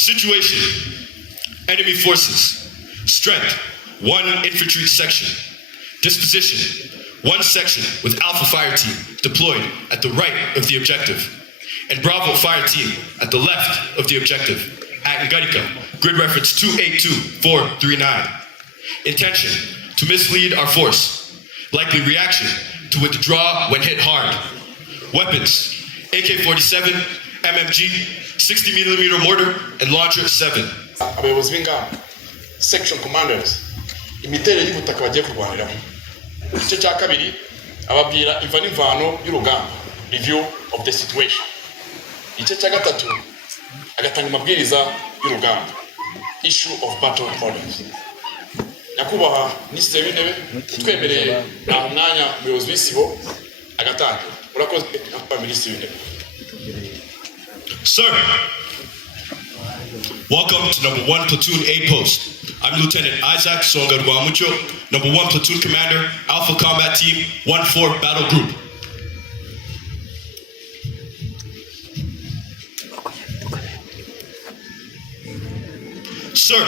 Situation. Enemy forces. Strength. 1 infantry section. Disposition. 1 section with Alpha fire team deployed at the right of the objective, and Bravo fire team at the left of the objective at Ngarika, grid reference 282439. Intention, to mislead our force. Likely reaction, to withdraw when hit hard. Weapons, AK-47, MMG, 60mm mortar, and launcher 7. Abayobozi b'ingamba, section commanders, imiterere y'ubutaka bagiye kurwaniraho. Igice cya kabiri ababwira imva n'imvano y'urugamba, review of the situation. Igice cya gatatu agatanga amabwiriza y'urugamba, issue of battle orders. Nyakubahwa Minisitiri w'Intebe twemereye nta mwanya umuyobozi w'isibo agatanga. Urakoze nyakubahwa Minisitiri w'Intebe. Sir, welcome to number 1 platoon A post. I'm Lieutenant Isaac Songarwamucho, number 1 platoon commander, Alpha Combat Team 1-4 Battle Group. Sir,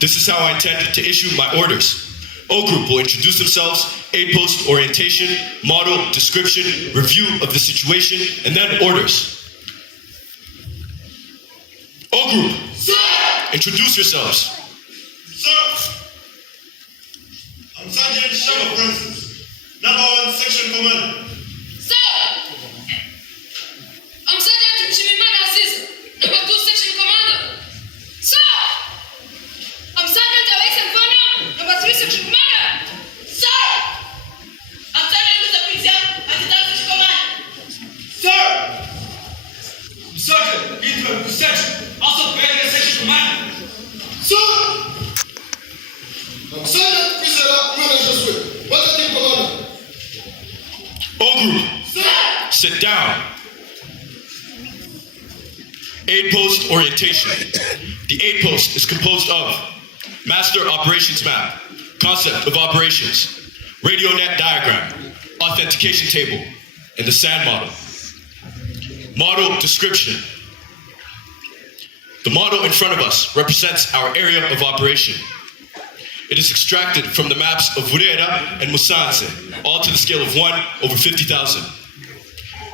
this is how I intend to issue my orders. O Group will introduce themselves, A post orientation, model, description, review of the situation, and then orders. O Group, sir! Introduce yourselves. Sir, I'm Sergeant Shama Francis, number 1 section commander. Sir, I'm Sergeant Chimimana Aziz, number 2 section commander. Sir, I'm Sergeant Awais Alfano, number 3 section commander. Sir, I'm Sergeant Luza Pizia, adjutant section commander. Sir, I'm Sergeant Edward section, also Brigadier section commander. Sir, I'm Sergeant Pizera, manager suite. What's the team commander? O Group, Sir, sit down. Aid Post orientation. The Aid Post is composed of Master Operations Map, Concept of Operations, Radio Net Diagram, Authentication Table, and the SAN model. Model description. The model in front of us represents our area of operation. It is extracted from the maps of Burera and Musanze, all to the scale of 1/50,000.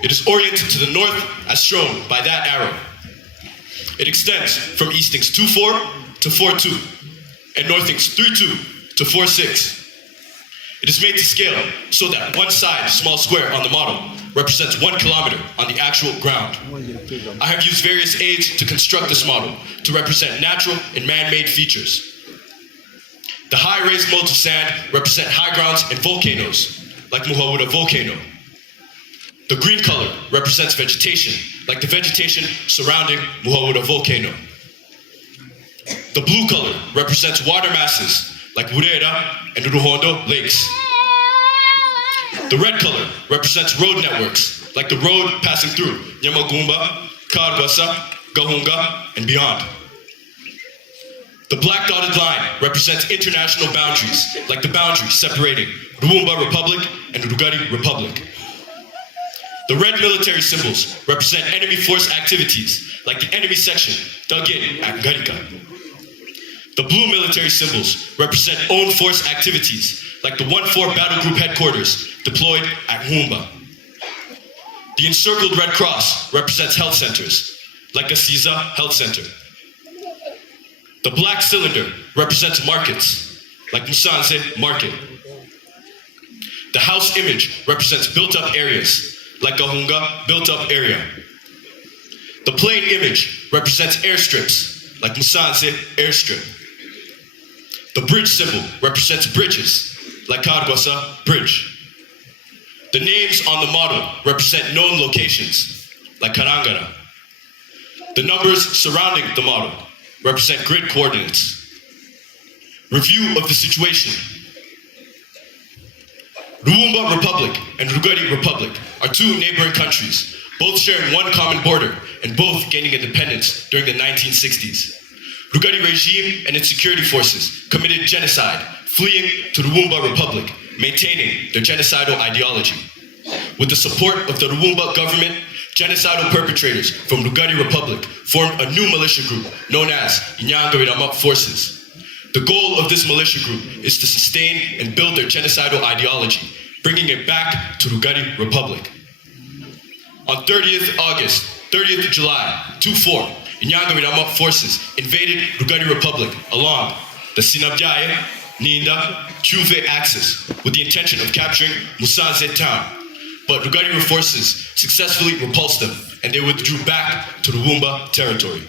It is oriented to the north as shown by that arrow. It extends from eastings 2-4 to 4-2, and northings 3-2 to 4-6. It is made to scale so that one side small square on the model represents 1 kilometer on the actual ground. I have used various aids to construct this model to represent natural and man-made features. The high raised modes of sand represent high grounds and volcanoes, like Muhawura volcano. The green color represents vegetation, like the vegetation surrounding Muhawura volcano. The blue color represents water masses, like Burera and Ruhondo lakes. The red color represents road networks, like the road passing through Nyamagumba, Karwasa, Gahunga, and beyond. The black dotted line represents international boundaries, like the boundary separating Ruumba Republic and Rugari Republic. The red military symbols represent enemy force activities, like the enemy section dug in at Ngarika. The blue military symbols represent own force activities, like the 1-4 Battle Group headquarters deployed at Nkumba. The encircled red cross represents health centers, like Asiza Health Center. The black cylinder represents markets, like Musanze Market. The house image represents built-up areas, like Gahunga built-up area. The plain image represents airstrips, like Musanze Airstrip. The bridge symbol represents bridges, like Karwasa Bridge. The names on the model represent known locations, like Karangara. The numbers surrounding the model represent grid coordinates. Review of the situation. Ruumba Republic and Rugari Republic are 2 neighboring countries, both sharing 1 common border and both gaining independence during the 1960s. Rugari regime and its security forces committed genocide, fleeing to Ruumba Republic, maintaining their genocidal ideology. With the support of the Ruumba government, Genocidal perpetrators from Lugari Republic formed a new militia group known as Imyiyereko Forces. The goal of this militia group is to sustain and build their genocidal ideology, bringing it back to Lugari Republic. On 30th July 24, Imyiyereko Forces invaded Lugari Republic along the Sinabyaye, Ninda, Chuve axis with the intention of capturing Musanze town. But Lugari forces successfully repulsed them and they withdrew back to the Nkumba territory.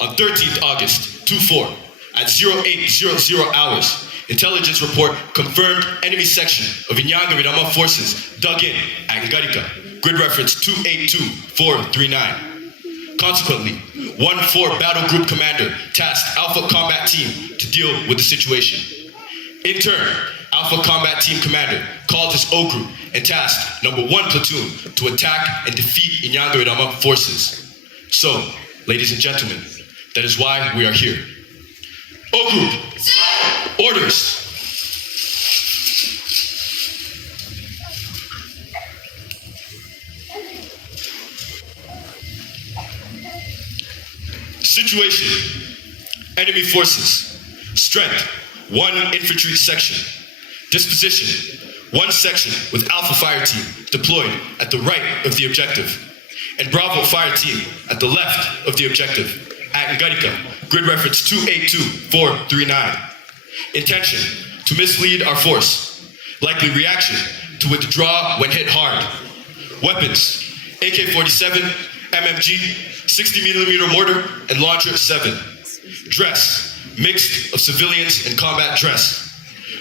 On 13th August 24, at 0800 hours, intelligence report confirmed enemy section of Imyiyereko forces dug in at Ngarika, grid reference 282439. Consequently, 1-4 battle group commander tasked Alpha Combat Team to deal with the situation. In turn, Alpha Combat Team commander called his O group and tasked number 1 platoon to attack and defeat Imyiyereko forces. So, ladies and gentlemen, that is why we are here. O group, orders. Situation, enemy forces, strength, 1 infantry section, disposition, 1 section with Alpha fire team deployed at the right of the objective, and Bravo fire team at the left of the objective, at Ngarika, grid reference 282439. Intention, to mislead our force, likely reaction, to withdraw when hit hard. Weapons, AK-47, MMG, 60mm mortar, and launcher 7. Dress, mixed of civilians and combat dress.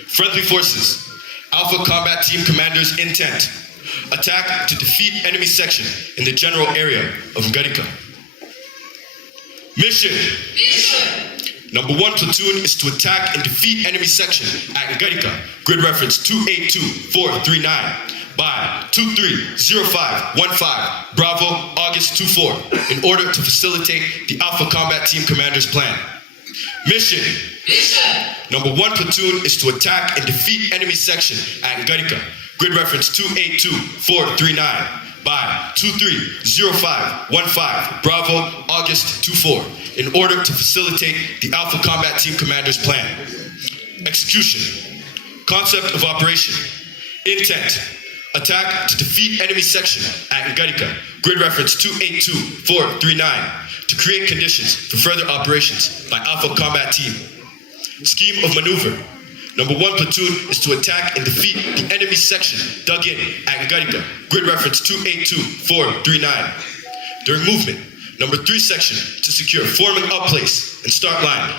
Friendly forces, Alpha Combat Team Commander's intent, attack to defeat enemy section in the general area of Ngarika. Mission. Number 1 platoon is to attack and defeat enemy section at Ngarika, grid reference 282439. By 230515 Bravo August 24 in order to facilitate the Alpha Combat Team Commander's plan. Mission. Number 1 platoon is to attack and defeat enemy section at Ngarika, grid reference 282439. By 230515 Bravo August 24 in order to facilitate the Alpha Combat Team Commander's plan. Execution. Concept of operation. Intent. Attack to defeat enemy section at Ngarika, grid reference 282439, to create conditions for further operations by Alpha Combat Team. Scheme of maneuver. Number 1 platoon is to attack and defeat the enemy section dug in at Ngarika, grid reference 282439. During movement, number 3 section to secure forming up place and start line.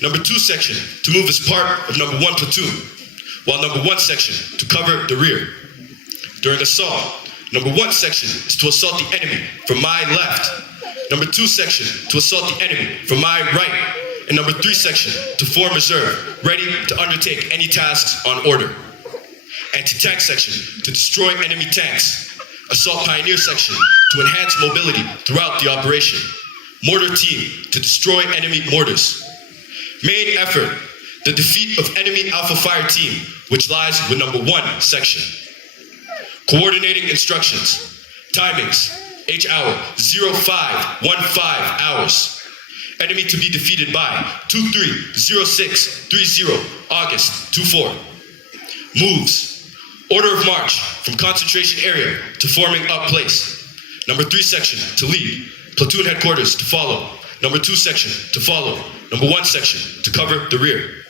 Number 2 section to move as part of number 1 platoon, while number 1 section to cover the rear. During assault, number 1 section is to assault the enemy from my left, number 2 section to assault the enemy from my right, and number 3 section to form reserve, ready to undertake any tasks on order. Anti-tank section to destroy enemy tanks. Assault pioneer section to enhance mobility throughout the operation. Mortar team to destroy enemy mortars. Main effort, the defeat of enemy Alpha fire team, which lies with number 1 section. Coordinating instructions. Timings, H hour, 0515 hours. Enemy to be defeated by 230630 August 24. Moves. Order of march from concentration area to forming up place. Number 3 section to lead. Platoon headquarters to follow. Number 2 section to follow. Number 1 section to cover the rear.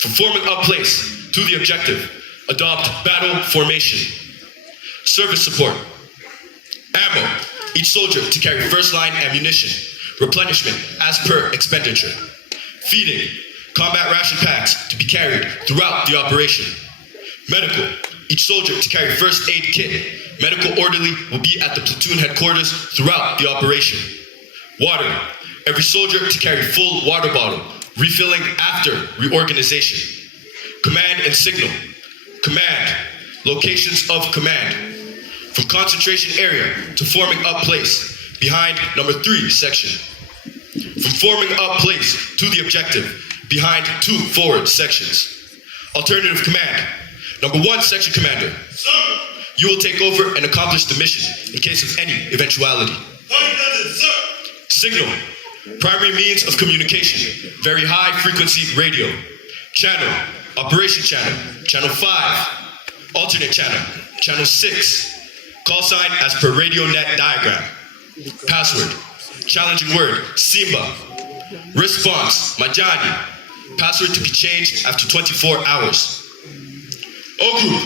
From forming up place to the objective, adopt battle formation. Service support. Ammo. Each soldier to carry first line ammunition. Replenishment as per expenditure. Feeding. Combat ration packs to be carried throughout the operation. Medical. Each soldier to carry first aid kit. Medical orderly will be at the platoon headquarters throughout the operation. Water. Every soldier to carry full water bottle, refilling after reorganization. Command and signal. Command. Locations of command. From concentration area to forming up place, behind number 3 section. From forming up place to the objective, behind 2 forward sections. Alternative command. Number 1 section commander. You will take over and accomplish the mission in case of any eventuality. Signal, primary means of communication, very high frequency radio. Channel, operation channel, channel 5, alternate channel, channel 6. Call sign as per radio net diagram. Password, challenging word, Simba. Response, Majani. Password to be changed after 24 hours. O group,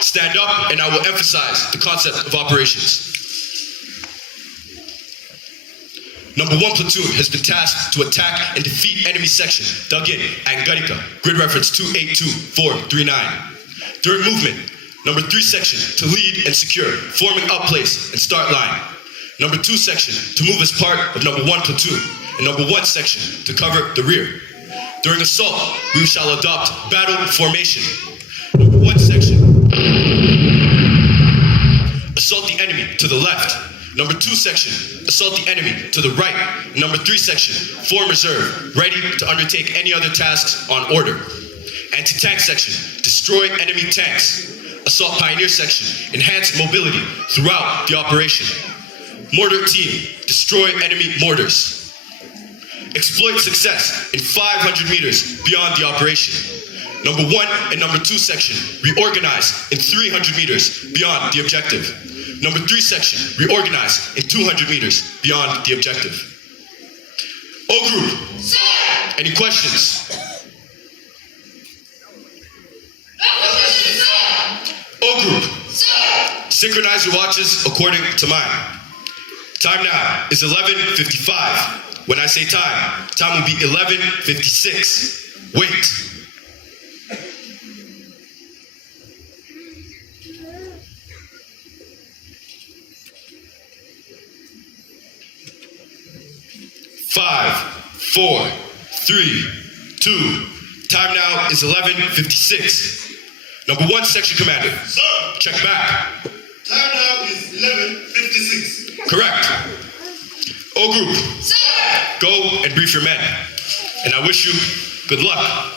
stand up and I will emphasize the concept of operations. Number 1 platoon has been tasked to attack and defeat enemy section dug in at Garika, grid reference 282439. During movement, number 3 section to lead and secure, forming up place and start line. Number 2 section to move as part of number 1 platoon, and number 1 section to cover the rear. During assault, we shall adopt battle formation. Number 1 section, assault the enemy to the left. Number 2 section, assault the enemy to the right. Number 3 section, form reserve, ready to undertake any other tasks on order. Anti-tank section, destroy enemy tanks. Assault pioneer section, enhance mobility throughout the operation. Mortar team, destroy enemy mortars. Exploit success in 500 meters beyond the operation. Number 1 and number 2 section, reorganize in 300 meters beyond the objective. Number 3 section, reorganize in 200 meters beyond the objective. O group, any questions? O group, synchronize your watches according to mine. Time now is 11:55. When I say time, time will be 11:56. Wait. Five, 4, 3, 2. Time now is 11:56. Number 1 section commander. Sir. Check back. Time now is 11:56. Correct. O group. Go and brief your men. And I wish you good luck.